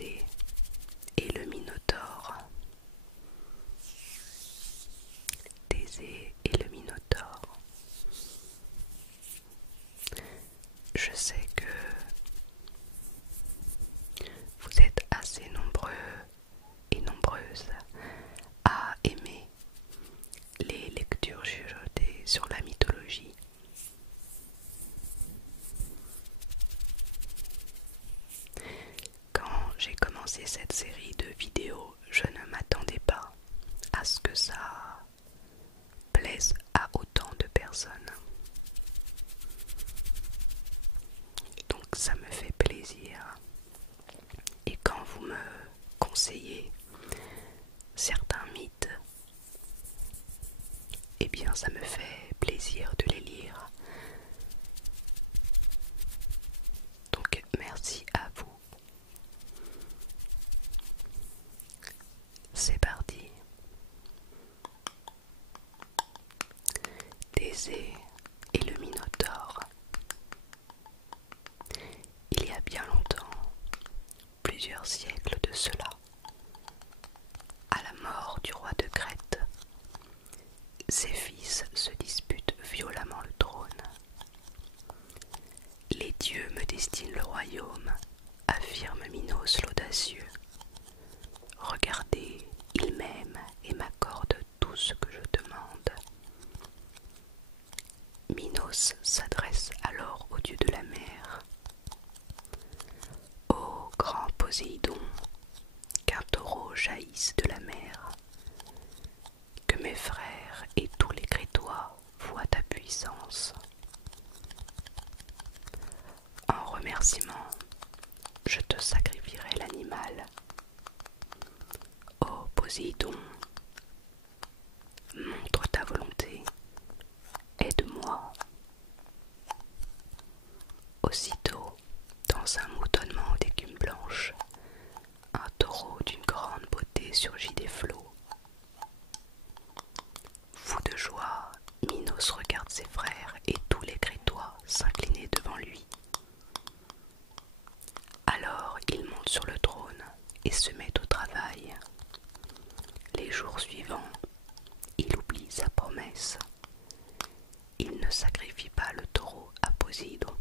Thésée et le Minotaure. Thésée et le Minotaure. Je sais que vous êtes assez nombreux et nombreuses à aimer les lectures chuchotées sur la mythologie. Quand j'ai commencé cette série de vidéos, je ne m'attendais pas à ce que ça plaise à autant de personnes. Donc ça me fait plaisir. Et quand vous me conseillez certains mythes, eh bien ça me fait plaisir de les lire. Donc merci à vous. C'est parti. Thésée et le Minotaure. Il y a bien longtemps, plusieurs siècles de cela, à la mort du roi de Crète, ses fils se disputent violemment le trône. Les dieux me destinent le royaume, affirme Minos l'audacieux. Regardez, il m'aime et m'accorde tout ce que je demande. Minos s'adresse alors au dieu de la mer. Ô grand Poséidon, qu'un taureau jaillisse de la mer, que mes frères et tous les Crétois voient ta puissance. En remerciement, je te sacrifierai l'animal. Ô Poséidon, montre ta volonté, aide-moi. Aussitôt, dans un moutonnement d'écume blanche, un taureau d'une grande beauté surgit des flots. Fou de joie, Minos regarde ses frères et tous les Crétois s'incliner devant lui. Alors il monte sur le trône et se met au travail. Les jours suivants, il oublie sa promesse. Il ne sacrifie pas le taureau à Poséidon.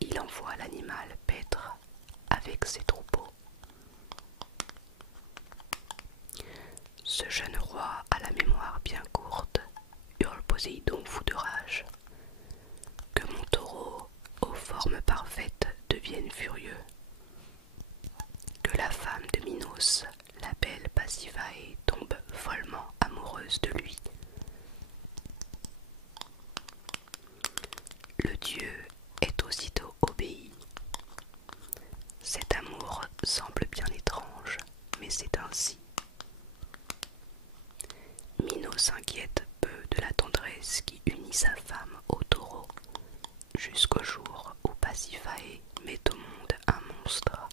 Il envoie l'animal paître avec ses troupeaux. Ce jeune roi a la mémoire bien courte, hurle Poséidon fou de rage. Que mon taureau, aux formes parfaites, devienne furieux. Que la femme de Minos, la belle Pasiphae, tombe follement amoureuse de lui. Le dieu est aussitôt obéi. Cet amour semble bien étrange, mais c'est ainsi. Minos s'inquiète peu de la tendresse qui unit sa femme au taureau, jusqu'au jour où Pasiphae met au monde un monstre.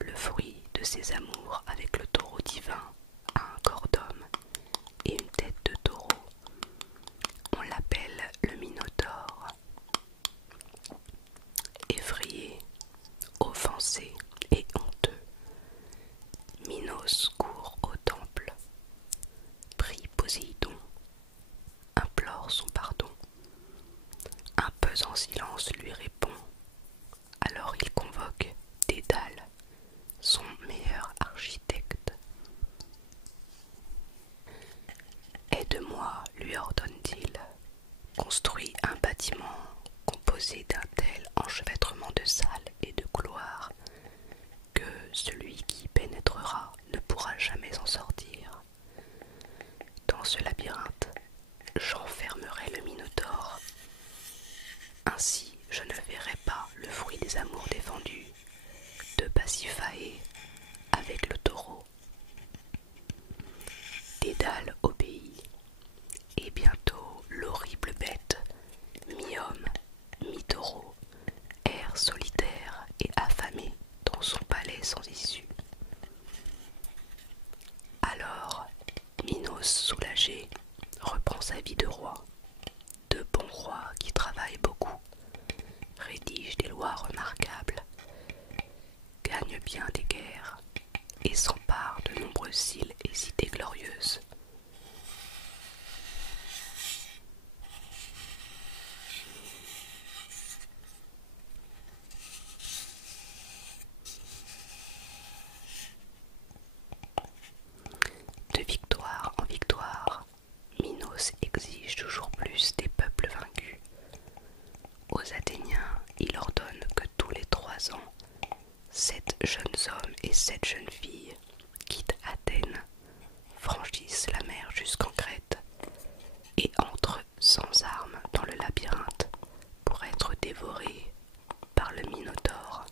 Le fruit de ses amours avec le taureau divin a un corps d'homme et une tête de taureau. On l'appelle le Minotaure. Effrayé, offensé et honteux, Minos court au temple, prie Poséidon, implore son pardon. Un pesant silence lui répond. Alors il convoque Dédale, son meilleur architecte. Aide-moi, lui ordonne-t-il. Construis un bâtiment composé d'un tel enchevêtrement de salles et de couloirs que celui qui y pénétrera ne pourra jamais en sortir. Dans ce labyrinthe, j'enfermerai le Minotaure. Ainsi, je ne verrai pas le fruit des amours défendus de Pasiphae avec le taureau. Dédale obéit, et bientôt l'horrible bête, mi-homme, mi-taureau, erre solitaire et affamé dans son palais sans issue. Alors, Minos, soulagé, reprend sa vie de roi. De bons rois qui travaillent beaucoup, rédigent des lois remarquables, et s'empare de nombreuses îles et cités glorieuses. De victoire en victoire, Minos exige toujours plus des peuples vaincus. Aux Athéniens, il ordonne que tous les 3 ans, 7 jeunes hommes et 7 jeunes filles quittent Athènes, franchissent la mer jusqu'en Crète et entrent sans armes dans le labyrinthe pour être dévorés par le Minotaure.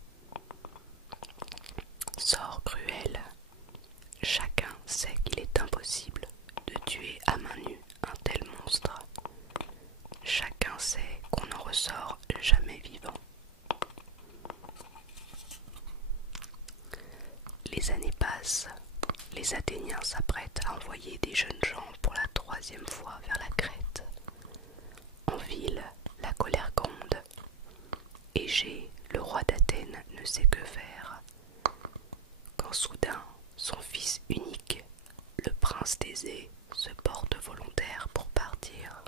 Sort cruel, chacun sait qu'il est impossible de tuer à main nue un tel monstre. Chacun sait qu'on n'en ressort jamais vivant. Les années passent, les Athéniens s'apprêtent à envoyer des jeunes gens pour la 3e fois vers la Crète. En ville, la colère gronde. Égée, le roi d'Athènes, ne sait que faire. Quand soudain, son fils unique, le prince Thésée, se porte volontaire pour partir.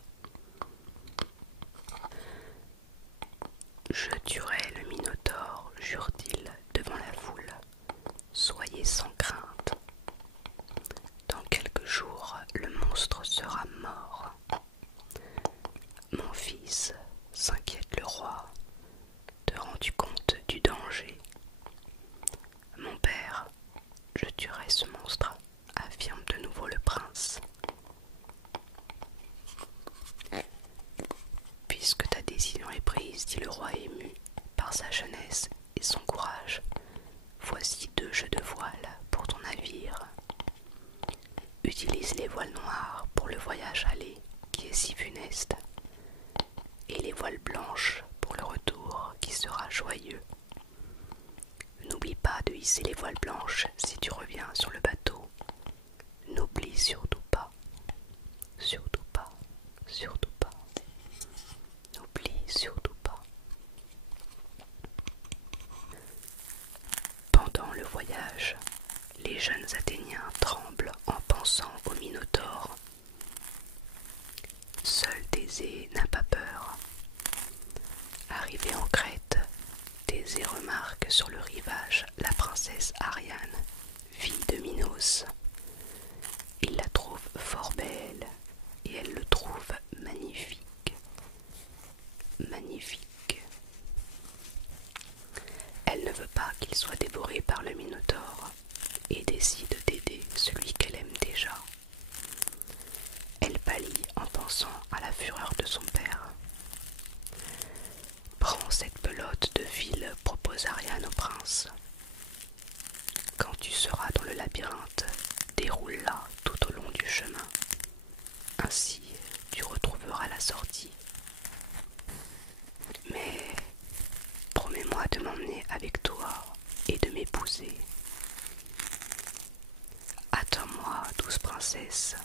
Je tuerai le Minotaure, jure-t-il devant la foule. Soyez sans crainte. Dans quelques jours, le monstre sera mort. Mon fils, s'inquiète le roi, te rends-tu compte du danger? Mon père, je tuerai ce monstre, affirme de nouveau le prince. Puisque ta décision est prise, dit le roi ému par sa jeunesse et son courage, voici 2 jeux de voile pour ton navire. Utilise les voiles noires pour le voyage aller qui est si funeste, et les voiles blanches pour le retour qui sera joyeux. N'oublie pas de hisser les voiles blanches si tu reviens sur le bateau. N'oublie surtout pas, surtout pas, surtout pas. N'oublie surtout pas. Pendant le voyage, les jeunes Athéniens tremblent en pensant au Minotaure. Seul Thésée n'a pas peur. Arrivé en Crète, Thésée remarque sur le rivage la princesse Ariane, fille de Minos. Il la trouve fort belle et elle le trouve magnifique. Magnifique. Elle ne veut pas qu'il soit dévoré par le Minotaure et décide d'aider celui qu'elle aime déjà. Elle pâlit en pensant à la fureur de son père. Prends cette pelote de fil, propose Ariane au prince. Quand tu seras dans le labyrinthe, déroule-la tout au long du chemin. Ainsi, tu retrouveras la sortie. Mais promets-moi de m'emmener avec toi et de m'épouser. Attends-moi, douce princesse.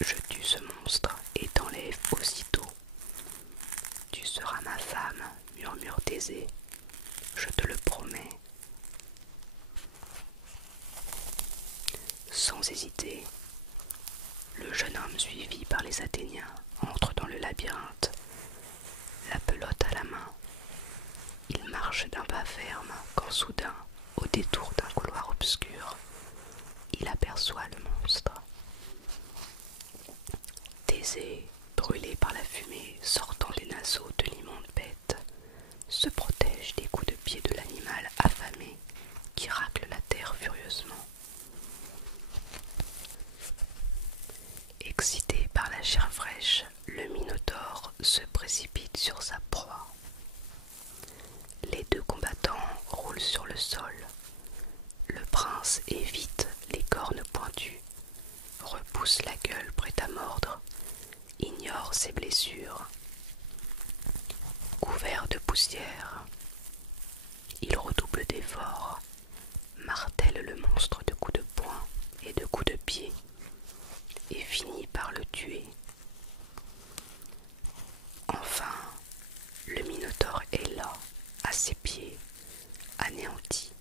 Je tue ce monstre et t'enlève aussitôt. Tu seras ma femme, murmure Thésée. Je te le promets. Sans hésiter, le jeune homme suivi par les Athéniens entre dans le labyrinthe, la pelote à la main. Il marche d'un pas ferme quand soudain, au détour d'un couloir obscur, il aperçoit le monstre. Thésée, brûlé par la fumée sortant des naseaux de l'immonde bête, se protège des coups de pied de l'animal affamé qui racle la terre furieusement. Excité par la chair fraîche, le Minotaure se précipite sur sa proie. Les 2 combattants roulent sur le sol. Le prince évite les cornes pointues, repousse la gueule prête à mordre, ignore ses blessures. Couvert de poussière, il redouble d'efforts, martèle le monstre de coups de poing et de coups de pied, et finit par le tuer. Enfin, le Minotaure est là, à ses pieds, anéanti.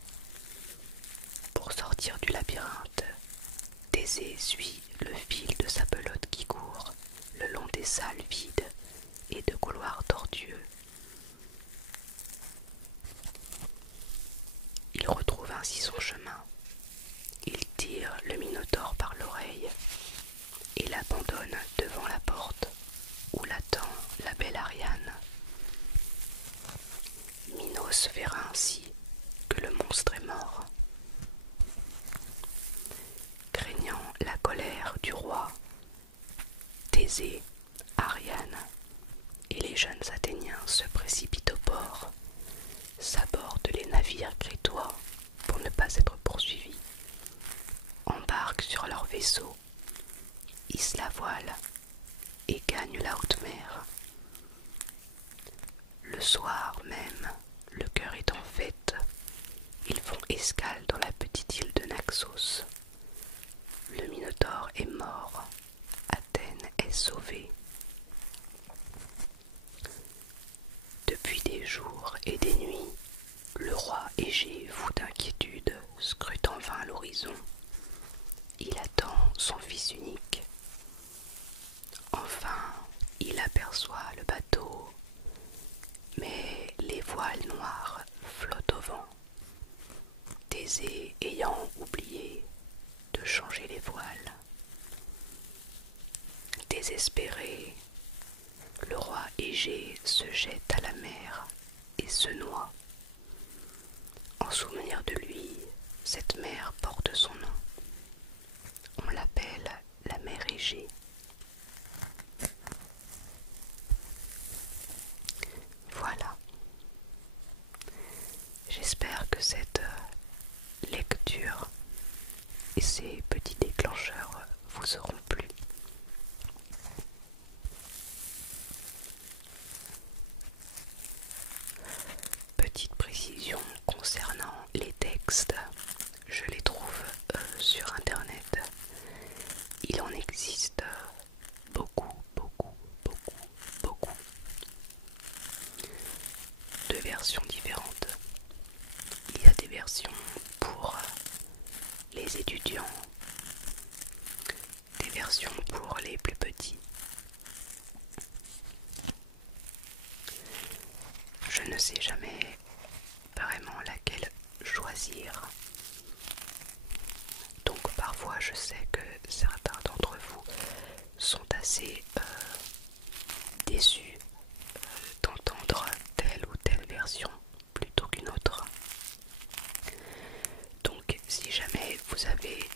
Pour sortir sortir du labyrinthe, Thésée suit le fil de sa pelote qui court le long des salles vides et de couloirs tortueux. Il retrouve ainsi son chemin. Il tire le Minotaure par l'oreille et l'abandonne devant la porte où l'attend la belle Ariane. Minos verra ainsi que le monstre est mort. Craignant la colère du roi, Thésée, Ariane et les jeunes Athéniens se précipitent au port, s'abordent les navires crétois pour ne pas être poursuivis, embarquent sur leur vaisseau, hissent la voile et gagnent la haute mer. Le soir même, le cœur est en fête, ils font escale dans la petite île de Naxos. Le Minotaure est mort, Athènes est sauvée. Depuis des jours et des nuits, le roi Égée, fou d'inquiétude, scrute en vain l'horizon. Il attend son fils unique. Enfin, il aperçoit le bateau, mais les voiles noires flottent au vent. Thésée ayant oublié de changer les voiles. Désespéré, le roi Égée se jette à la mer et se noie. En souvenir de lui, cette mer porte son nom. On l'appelle la mer Égée. Voilà. J'espère que cette lecture et ces petits déclencheurs vous auront plu. Petite précision concernant les textes, je les trouve sur internet. Il en existe beaucoup de versions différentes. Il y a des versions pour les étudiants, des versions pour les plus petits. Je ne sais jamais vraiment laquelle choisir. Donc parfois je sais que certains d'entre vous sont assez déçus d'entendre telle ou telle version plutôt qu'une autre. Donc si jamais vous avez